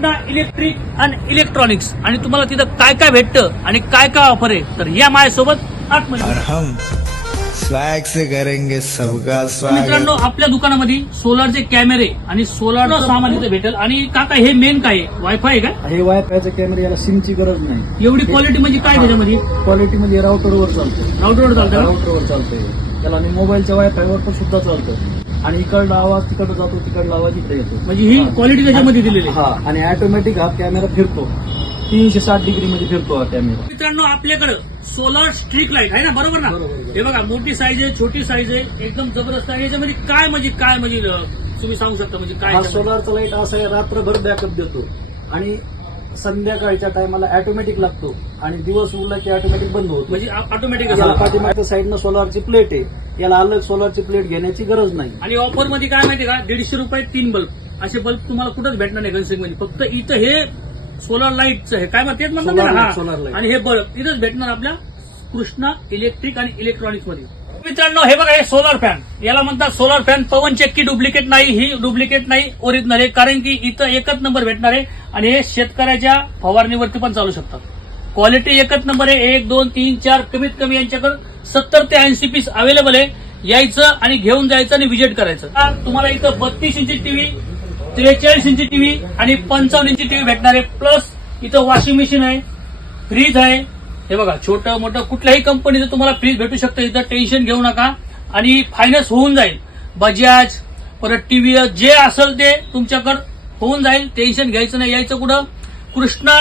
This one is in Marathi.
कृष्णा इलेक्ट्रिक आणि इलेक्ट्रॉनिक्स आणि तुम्हाला तिथं काय काय भेटतं आणि काय काय ऑफर आहे तर या माझ्यासोबत आतमध्ये. हम स्वैग से करेंगे सबका मित्रांनो स्वागत. आपल्या दुकानामध्ये सोलारचे कॅमेरे आणि सोलार सामान इथे भेटेल. आणि काका हे मेन काय आहे वायफाय आहे का? हे वायफायचे कॅमेरे याला सिमची गरज नाही. एवढी क्वालिटी म्हणजे काय त्याच्यामध्ये? क्वालिटी म्हणजे राउटरवर चालतं. राऊटरवर चालतं. राउटरवर चालतंय त्याला आणि मोबाईलच्या वायफायवर पण सुद्धा चालतं. आणि इकडला आवाज तिकडं जातो, तिकडला आवाज इकडे येतो. म्हणजे ही क्वालिटी त्याच्यामध्ये दिलेली आहे. हा, आणि ऑटोमॅटिक हा कॅमेरा फिरतो. 360 डिग्री मध्ये फिरतो हा कॅमेरा. मित्रांनो आपल्याकडे सोलर स्ट्रीक लाईट आहे ना, बरोबर ना? बरोबर. हे बघा मोठी साईज आहे, छोटी साईज आहे, एकदम जबरदस्त आहे. याच्यामध्ये काय म्हणजे तुम्ही सांगू शकता म्हणजे काय? हा सोलारचा लाईट असा आहे, रात्रभर बॅकअप देतो आणि संध्याकाळच्या टायमाला ऑटोमॅटिक लागतो आणि दिवस उरला की ऑटोमॅटिक बंद होतो. म्हणजे ऑटोमॅटिक याला पाठीमागच्या साईडनं सोलारची प्लेट आहे. याला अलग सोलारची प्लेट घेण्याची गरज नाही. आणि ऑफर मध्ये काय माहिती का, 150 रुपये 3 बल्ब. असे बल्ब तुम्हाला कुठंच भेटणार नाही गणसिंग मध्ये. फक्त इथं हे सोलर लाईटचं हे काय म्हणतात सोलार ना, लाईट, सोलार लाईट. आणि हे बल्ब इथंच भेटणार आपल्या कृष्णा इलेक्ट्रिक आणि इलेक्ट्रॉनिक्स मध्ये. मित्रांनो हे बघा, हे सोलर फॅन, याला म्हणतात सोलर फॅन. पवन चक्की डुप्लिकेट नाही, ही डुप्लिकेट नाही, ओरिजिनल आहे. कारण की इथं एकच नंबर भेटणार आहे आणि हे शेतकऱ्याच्या फवारणीवरती पण चालू शकतात. क्वालिटी एकच नंबर आहे. 1, 2, 3, 4 कमीत कमी यांच्याकडे 70 ते 80 पीस अवेलेबल आहे. यायचं आणि घेऊन जायचं आणि विजिट करायचं. तुम्हाला इथं 32 इंची टीव्ही, 43 इंची टीव्ही आणि 55 इंची टीव्ही भेटणार आहे. प्लस इथं वॉशिंग मशीन आहे, फ्रीज आहे. हे बघा छोटं मोठं कुठल्याही कंपनीचं तुम्हाला फ्रीज भेटू शकतं. इथं टेन्शन घेऊ नका आणि फायनान्स होऊन जाईल. बजाज परत टीव्ही जे असेल ते तुमच्याकडे होऊन जाईल. टेन्शन घ्यायचं नाही. यायचं कुठं? कृष्णा